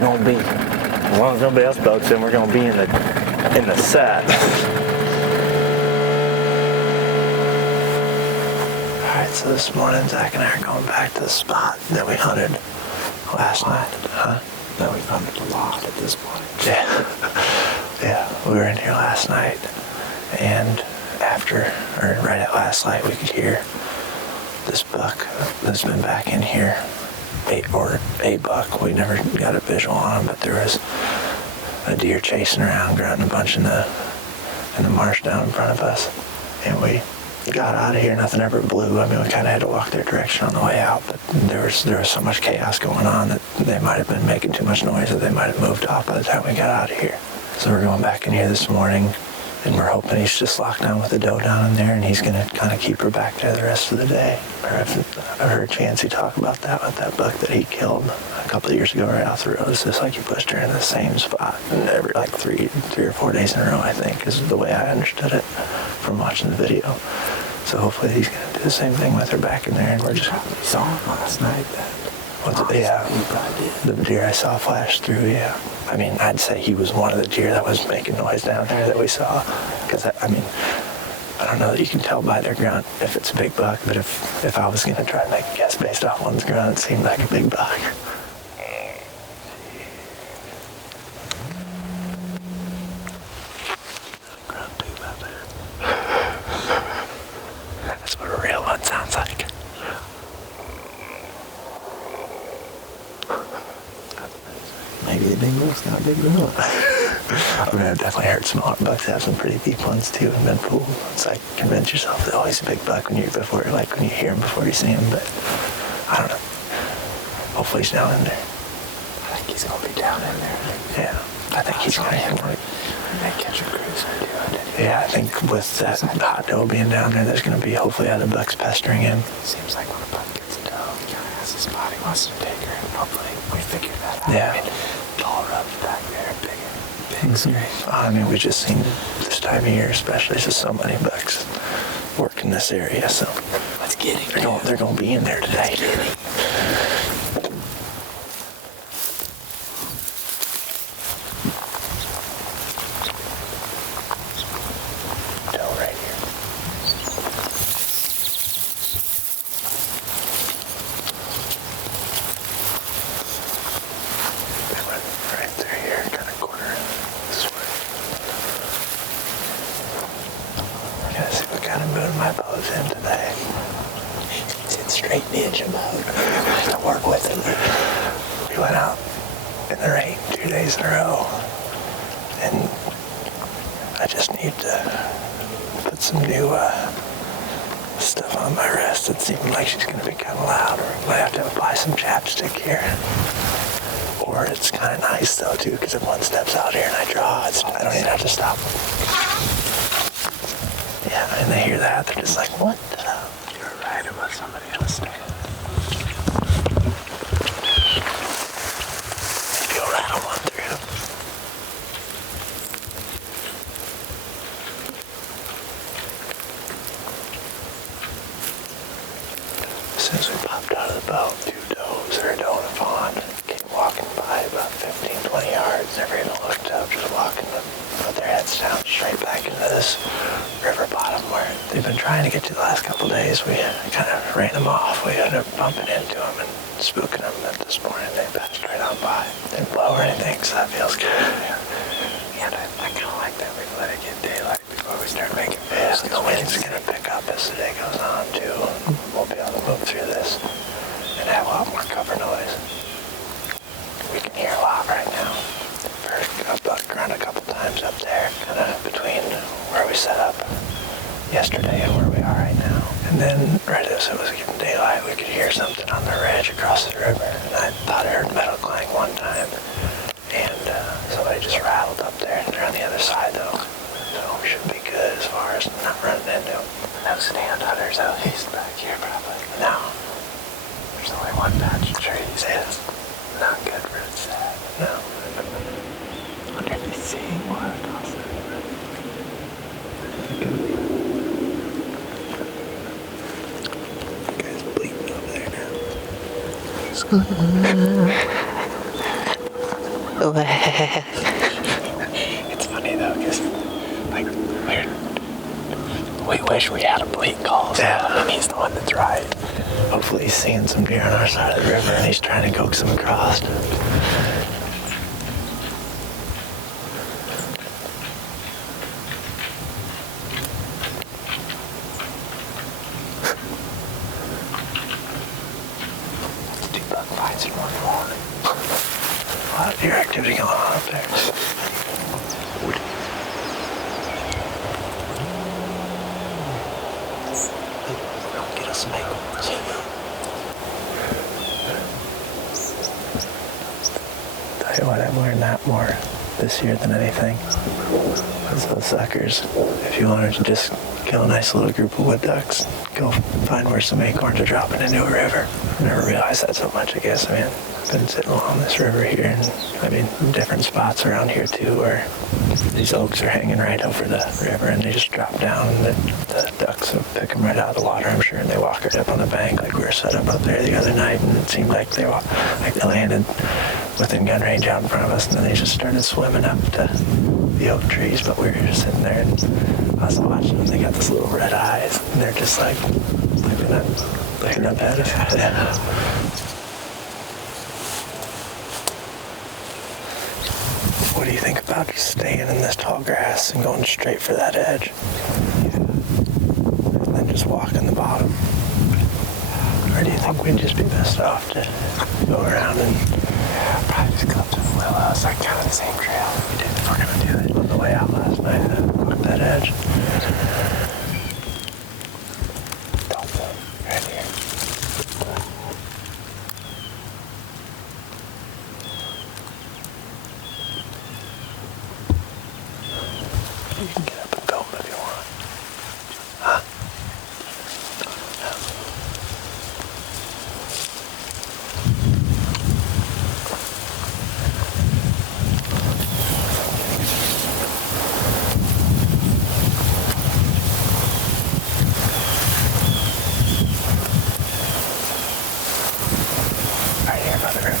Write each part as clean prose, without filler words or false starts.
gonna be, as long as nobody else boats in, we're gonna be in the set. Alright, so this morning Zach and I are going back to the spot that we hunted last night. Huh? That we've hunted a lot at this point. Yeah. Yeah, we were in here last night, and right at last light, we could hear this buck that's been back in here, a buck. We never got a visual on him, but there was a deer chasing around, grunting a bunch in the marsh down in front of us, and we got out of here. Nothing ever blew. I mean, we kind of had to walk their direction on the way out, but there was so much chaos going on that they might have been making too much noise, that they might have moved off by the time we got out of here. So we're going back in here this morning, and we're hoping he's just locked down with the doe down in there, and he's going to kind of keep her back there the rest of the day. I've heard Chancey talk about that with that buck that he killed a couple of years ago right off the road. It's just like he pushed her in the same spot, and every like three or 4 days in a row, I think, is the way I understood it from watching the video. So hopefully he's going to do the same thing with her back in there, and we're just... We saw him last night then. Yeah, the deer I saw flash through, yeah. I mean, I'd say he was one of the deer that was making noise down there that we saw. Because, I mean, I don't know that you can tell by their grunt if it's a big buck, but if I was going to try to make a guess based off one's grunt, it seemed like a big buck. Grunt tube out there. That's what a real one sounds like. Maybe the big buck's not big enough. I mean, I've definitely heard smaller bucks have some pretty deep ones too, and been fooled. It's like convince yourself that he's a big buck when you hear him before you see him. But I don't know. Hopefully he's down in there. I think he's gonna be down in there. Yeah, I think he's gonna hit one. They catch a cruiser too. Yeah, I think with that hot doe being down there, there's gonna be hopefully other bucks pestering him. Seems like when a buck gets a doe, he kind of has a spot he wants to take her, and hopefully we figure that out. Yeah. I mean, tall rubs back there, big straight. I mean, we've just seen this time of year, especially, just so many bucks work in this area. So let's get him. They're gonna be in there today. Doe right here. They went right through here, kind of corner this way. We're gonna see what kind of mood my bow's in today. He's in straight ninja mode. We're gonna have to work with him. We went out in the rain 2 days in a row, and I just need to put some new stuff on my wrist. It seemed like she's gonna be kind of loud, or I might have to buy some chapstick here. Or it's kind of nice though too, because if one steps out here and I draw, I don't even have to stop them. Yeah, and they hear that, they're just like, what the? You're right about somebody else there. Maybe you'll rattle one through. As soon as we popped out of the boat, 2 does, or a doe and a fawn, came walking by about 15, 20 yards, never even looked up, just walking with their heads down straight back into this river bottom where they've been trying to get to the last couple of days. We kind of ran them off. We ended up bumping into them and spooking them, but this morning they passed straight on by. Didn't blow or anything, so that feels good. Yeah, I kind of like that. We let it get daylight before we start making Yeah, moves. the wind's going to pick up as the day goes on too. We'll be able to move through this and have a lot more cover noise. We can hear a lot right now. Heard a buck grunt a couple times up there, kind of between where we set up yesterday and where we are right now. And then right as it was getting daylight, we could hear something on the ridge across the river. And I thought I heard metal clang one time. And somebody just rattled up there, and they're on the other side though. So we should be good as far as not running into them. No stand hunters at least back here, probably. No. There's only one patch of trees. It's not good for its sag. No. I wonder if he's seeing water across the river. The guy's bleeding over there now. It's funny though, because like we wish we had a bleat call. So Yeah. he's the one that's right. Hopefully he's seeing some deer on our side of the river and he's trying to coax them across. Two buck fights in one morning. A lot of deer activity going on up there. Get us some acorns. Tell you what, I've learned that more this year than anything. Those suckers. If you want to just kill a nice little group of wood ducks, go find where some acorns are dropping into a river. I never realized that so much, I guess. I mean, I've been sitting along this river here, and I mean, different spots around here too, where these oaks are hanging right over the river, and they just drop down, and the ducks will pick them right out of the water, I'm sure, and they walk right up on the bank, like we were set up there the other night, and it seemed like they landed within gun range out in front of us, and then they just started swimming up to the oak trees, but we were just sitting there, and I was watching them. They got this little red eyes, and they're just like looking up at us. Yeah. What do you think about just staying in this tall grass and going straight for that edge? And then just walking the bottom? Or do you think we'd just be best off to go around and Probably just go up to the willows, like kind of the same trail we did if we're gonna do it. on the way out last night and walk that edge? Right here. You can get up and go if you want. Huh? Right here by the river.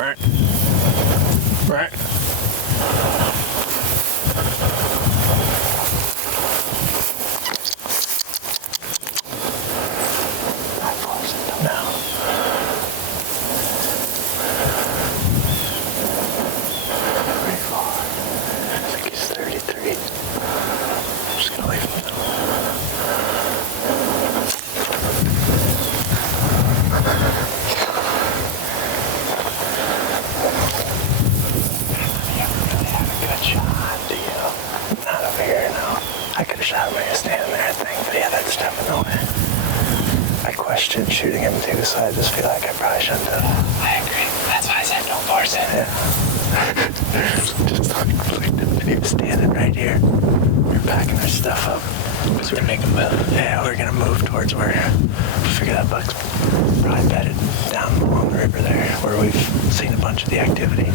Right. Right. Not forcing them now. Pretty far. I think he's 33. I'm just gonna leave him in the middle. Good shot, do you? Not over here, no. I could have shot him while he was standing there, I think, but yeah, that's tough in the way. I questioned shooting him too, so I just feel like I probably shouldn't have. I agree. That's why I said don't force it. Yeah. Just like he was standing right here. We were packing our stuff up. Because we're making a move. Yeah, we're gonna move towards where we figure that buck's probably bedded down along the river there, where we've seen a bunch of the activity.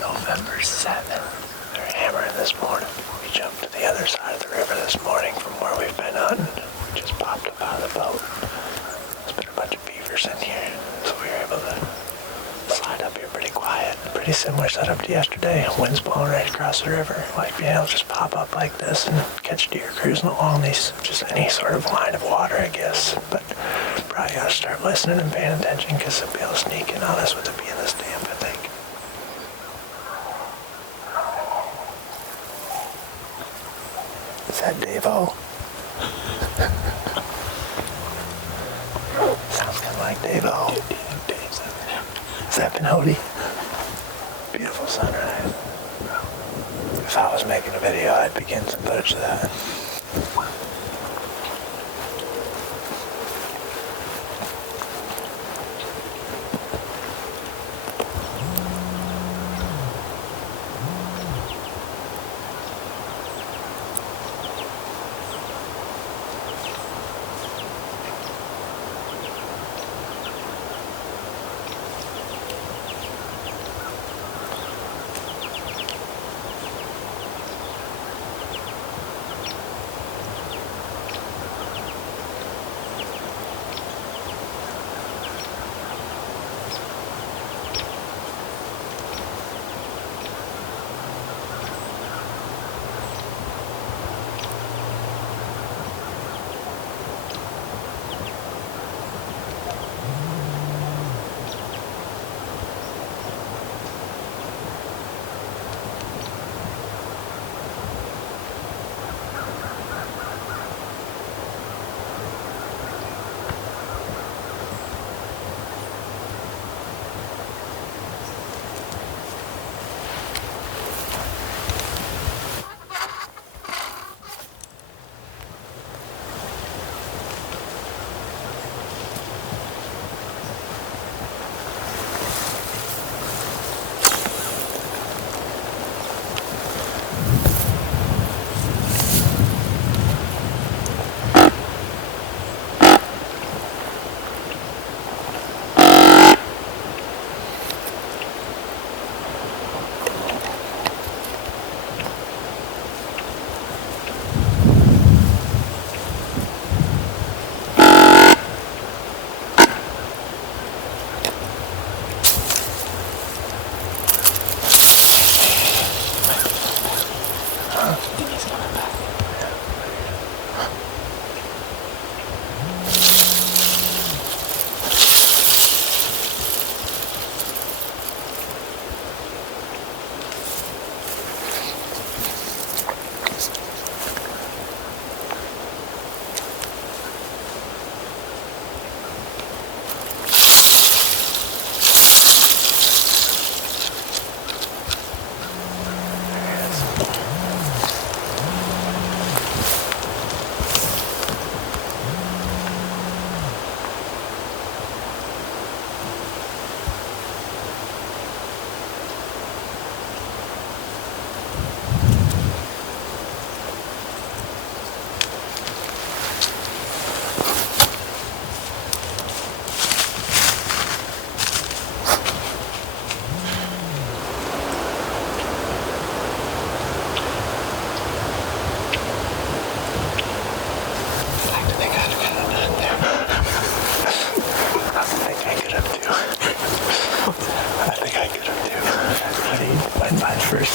November 7th. They're hammering this morning. We jumped to the other side of the river this morning from where we've been hunting. We just popped up out of the boat. There's been a bunch of beavers in here, so we were able to slide up here pretty quick. pretty similar setup to yesterday. Wind's blowing right across the river. Like being able to just pop up like this and catch deer cruising along these, just any sort of line of water, I guess. But probably gotta start listening and paying attention because they'll be able to sneak in on us with it being this damp, I think. Is that Dave-O? Sounds kind of like Dave-O. Is that Pinhoti? Beautiful sunrise. If I was making a video, I'd begin some footage of that.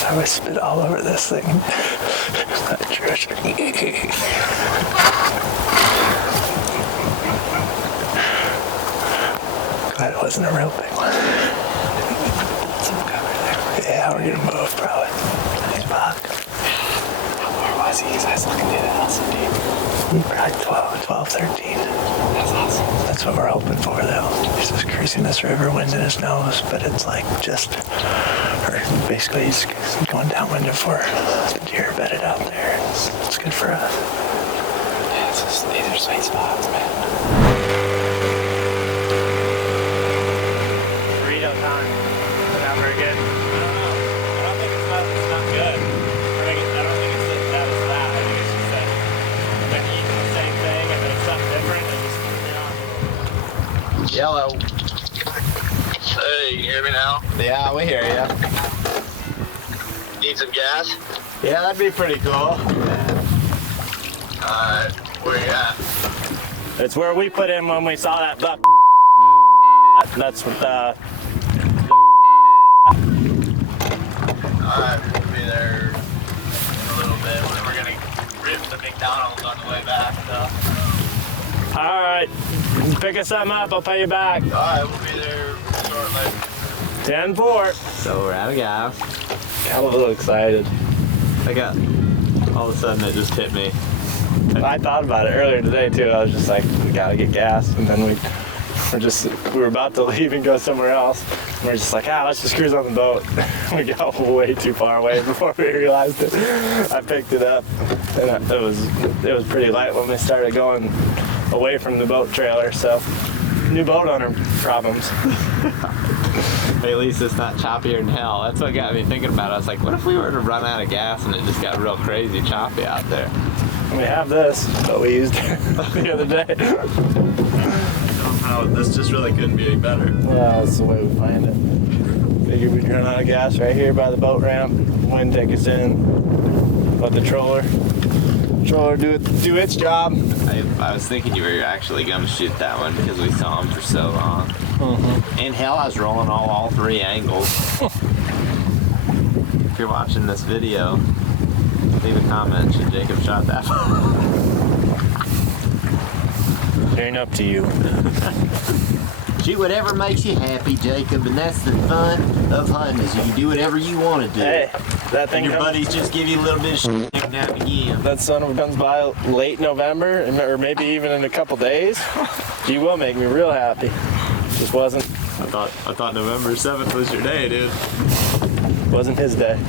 I would spit all over this thing. It's not true. Glad it wasn't a real big one. Some cover there. Yeah, we're gonna move probably. Nice buck. How far was he? Because I was looking through the house indeed. Probably 12, 13. That's awesome. That's what we're hoping for though. He's just cruising this river, wind in his nose, but it's like just, or basically he's going downwind before the deer bedded out there. It's good for us. Yeah, these are sweet spots, man. Burrito time. Not very good. I don't know. I don't think it's not good. I don't think it's as bad as that. I think it's just that I've been eating the same thing and then it's something different and just, you know. Yellow. Hey, you hear me now? Yeah, we hear you. Need some gas? Yeah, that'd be pretty cool. Alright, where you at? It's where we put in when we saw that buck. That's what Alright, we'll be there in a little bit. We're gonna rip the McDonald's on the way back, though. All right, pick us something up. I'll pay you back. Alright, we'll be there shortly. 10-4. So we're at a gas. I'm a little excited. I got, all of a sudden it just hit me. I thought about it earlier today too. I was just like, we gotta get gas, and then we were about to leave and go somewhere else. And we're just like, let's just cruise on the boat. We got way too far away before we realized it. I picked it up, and it was pretty light when we started going away from the boat trailer. So, new boat owner problems. At least it's not choppier than hell. That's what got me thinking about it. I was like, what if we were to run out of gas and it just got real crazy choppy out there? We have this, but we used it the other day. Somehow this just really couldn't be any better. Well, that's the way we planned it. Figured we'd run out of gas right here by the boat ramp. Wind take us in. Let the troller do its job. I was thinking you were actually going to shoot that one because we saw him for so long. And hell, I was rolling all three angles. If you're watching this video, leave a comment. Should Jacob shot that one? It ain't up to you. Shoot whatever makes you happy, Jacob, and that's the fun of hunting, is you can do whatever you want to do. Hey, that thing And your buddies just give you a little bit of shit every now and again. that son of a gun's by late November, or maybe even in a couple days. You will make me real happy. Just wasn't I thought November 7th was your day, dude. his day.